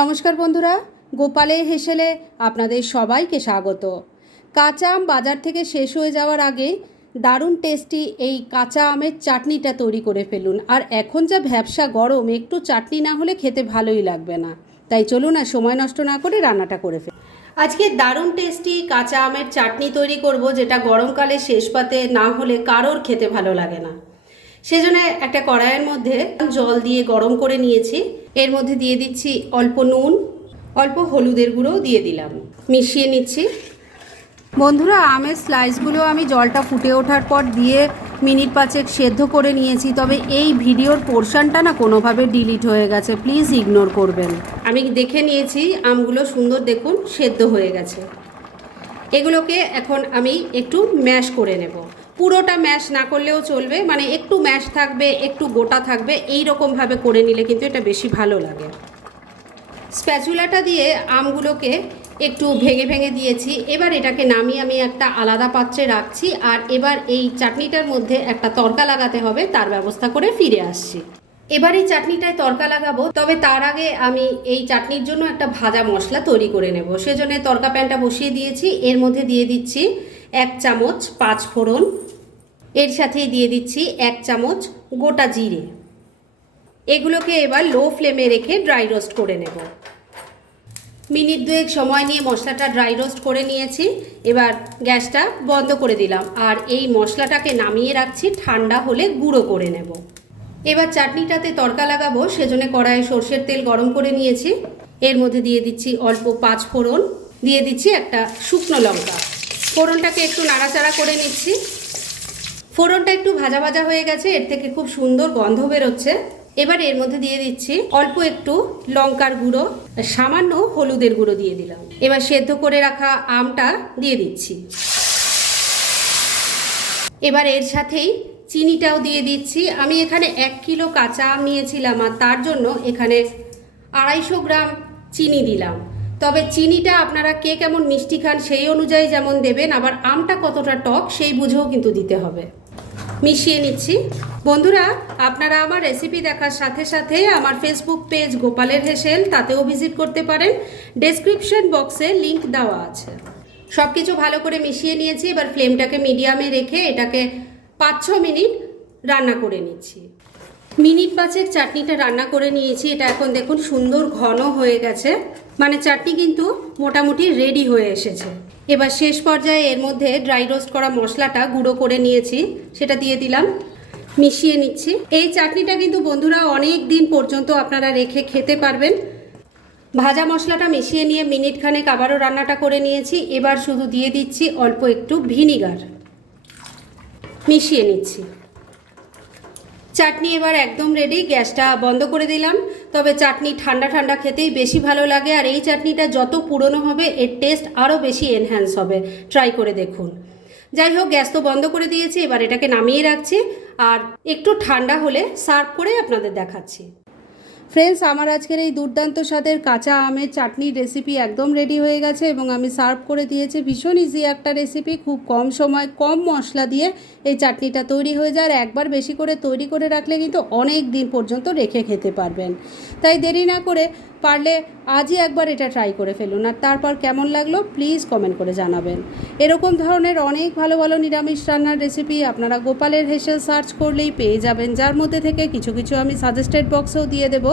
নমস্কার বন্ধুরা, গোপালে হেসেলে আপনাদের সবাইকে স্বাগত। কাঁচা আম বাজার থেকে শেষ হয়ে যাওয়ার আগে দারুণ টেস্টি এই কাঁচা আমের চাটনিটা তৈরি করে ফেলুন। আর এখন যা ভ্যাবসা গরম, একটু চাটনি না হলে খেতে ভালোই লাগবে না। তাই চলুন আর সময় নষ্ট না করে রান্নাটা করে ফেলুন আজকে দারুণ টেস্টি কাঁচা আমের চাটনি তৈরি করব, যেটা গরমকালে শেষ পাতে না হলে কারোর খেতে ভালো লাগে না। সেজন্য একটা কড়াইয়ের মধ্যে জল দিয়ে গরম করে নিয়েছি। এর মধ্যে দিয়ে দিচ্ছি অল্প নুন, অল্প হলুদের গুঁড়োও দিয়ে দিলাম। মিশিয়ে নিচ্ছি। বন্ধুরা, আমের স্লাইসগুলো আমি জলটা ফুটে ওঠার পর দিয়ে মিনিট পাঁচেক সেদ্ধ করে নিয়েছি, তবে এই ভিডিওর পোর্শনটা না কোনোভাবে ডিলিট হয়ে গেছে। প্লিজ ইগনোর করবেন। আমি দেখে নিয়েছি, আমগুলো সুন্দর দেখুন, সেদ্ধ হয়ে গেছে। এগুলোকে এখন আমি একটু ম্যাশ করে নেব। পুরোটা ম্যাশ না করলেও চলবে মানে একটু ম্যাশ থাকবে, একটু গোটা থাকবে এই রকমভাবে করে নিলে কিন্তু এটা বেশি ভালো লাগে। স্প্যাচুলাটা দিয়ে আমগুলোকে একটু ভেঙে ভেঙে দিয়েছি, এবার এটাকে নামিয়ে আমি একটা আলাদা পাত্রে রাখছি, আর এবার এই চাটনিটার মধ্যে একটা তরকা লাগাতে হবে, তার ব্যবস্থা করে ফিরে আসছি। এবার এই চাটনিটায় তরকা লাগাবো, তবে তার আগে আমি এই চাটনির জন্য একটা ভাজা মশলা তৈরি করে নেব। সেজন্য তরকা প্যানটা বসিয়ে দিয়েছি, এর মধ্যে দিয়ে দিচ্ছি এক চামচ পাঁচ ফোড়ন এর সাথেই দিয়ে দিচ্ছি এক চামচ গোটা জিরে। এগুলোকে এবার লো ফ্লেমে রেখে ড্রাই রোস্ট করে নেব। মিনিট দুয়েক সময় নিয়ে মশলাটা ড্রাই রোস্ট করে নিয়েছি। এবার গ্যাসটা বন্ধ করে দিলাম। আর এই মশলাটাকে নামিয়ে রাখছি, ঠান্ডা হলে গুঁড়ো করে নেব। এবার চাটনিটাতে তরকা লাগাবো, সেজন্য কড়াইয়ে সর্ষের তেল গরম করে নিয়েছি। এর মধ্যে দিয়ে দিচ্ছি অল্প পাঁচ ফোড়ন, দিয়ে দিচ্ছি একটা শুকনো লঙ্কা। ফোড়নটাকে একটু নাড়াচাড়া করে নিচ্ছি। ফোড়নটা একটু ভাজা ভাজা হয়ে গেছে, এর থেকে খুব সুন্দর গন্ধ বেরোচ্ছে। এবার এর মধ্যে দিয়ে দিচ্ছি অল্প একটু লঙ্কার গুঁড়ো, সামান্য হলুদের গুঁড়ো দিয়ে দিলাম। এবার সেদ্ধ করে রাখা আমটা দিয়ে দিচ্ছি। এবার এর সাথেই চিনিটাও দিয়ে দিচ্ছি। আমি এখানে এক কিলো কাঁচা আম নিয়েছিলাম আর তার জন্য এখানে আড়াইশো গ্রাম চিনি দিলাম। তবে চিনিটা আপনারা কে কেমন মিষ্টি খান সেই অনুযায়ী যেমন দেবেন, আবার আমটা কতটা টক সেই বুঝেও কিন্তু দিতে হবে। মিশিয়ে নিচ্ছি। বন্ধুরা, আপনারা আমার রেসিপি দেখার সাথে সাথে আমার ফেসবুক পেজ গোপালের হেসেল, তাতেও ভিজিট করতে পারেন। ডেসক্রিপশন বক্সে লিংক দেওয়া আছে। সব কিছু ভালো করে মিশিয়ে নিয়েছি, এবার ফ্লেমটাকে মিডিয়ামে রেখে এটাকে পাঁচ ছ মিনিট রান্না করে নিচ্ছি। মিনিট পাঁচেক চাটনিটা রান্না করে নিয়েছি। এটা এখন দেখুন সুন্দর ঘন হয়ে গেছে। মানে চাটনি কিন্তু মোটামুটি রেডি হয়ে এসেছে। এবার শেষ পর্যায়ে এর মধ্যে ড্রাই রোস্ট করা মশলাটা গুঁড়ো করে নিয়েছি, সেটা দিয়ে দিলাম। মিশিয়ে নিচ্ছি। এই চাটনিটা কিন্তু বন্ধুরা অনেক দিন পর্যন্ত আপনারা রেখে খেতে পারবেন। ভাজা মশলাটা মিশিয়ে নিয়ে মিনিট খানেক আবারও রান্নাটা করে নিয়েছি। এবার শুধু দিয়ে দিচ্ছি অল্প একটু ভিনিগার। মিশিয়ে নিচ্ছি। চাটনি এবার একদম রেডি গ্যাসটা বন্ধ করে দিলাম। তবে চাটনি ঠান্ডা ঠান্ডা খেতেই বেশি ভালো লাগে, আর এই চাটনিটা যত পুরনো হবে, এর টেস্ট আরও বেশি এনহ্যান্স হবে। ট্রাই করে দেখুন। যাই হোক, গ্যাস তো বন্ধ করে দিয়েছি, এবার এটাকে নামিয়ে রাখছি, আর একটু ঠান্ডা হলে সার্ভ করে আপনাদের দেখাচ্ছি। ফ্রেন্ডস আমার আজকের এই দুর্দান্ত স্বাদের কাঁচা আমের চাটনির রেসিপি একদম রেডি হয়ে গেছে এবং আমি সার্ভ করে দিয়েছি। ভীষণ ইজি একটা রেসিপি খুব কম সময়, কম মশলা দিয়ে এই চাটনিটা তৈরি হয়ে যায়। আর একবার বেশি করে তৈরি করে রাখলে কিন্তু অনেক দিন পর্যন্ত রেখে খেতে পারবেন। তাই দেরি না করে পারলে আজই একবার এটা ট্রাই করে ফেলুন। আর তারপর কেমন লাগল প্লিজ কমেন্ট করে জানাবেন। এরকম ধরনের অনেক ভালো ভালো নিরামিষ রান্নার রেসিপি আপনারা গোপালের হেসেল সার্চ করলেই পেয়ে যাবেন। যার মধ্যে থেকে কিছু কিছু আমি সাজেস্টেড বক্সেও দিয়ে দেবো।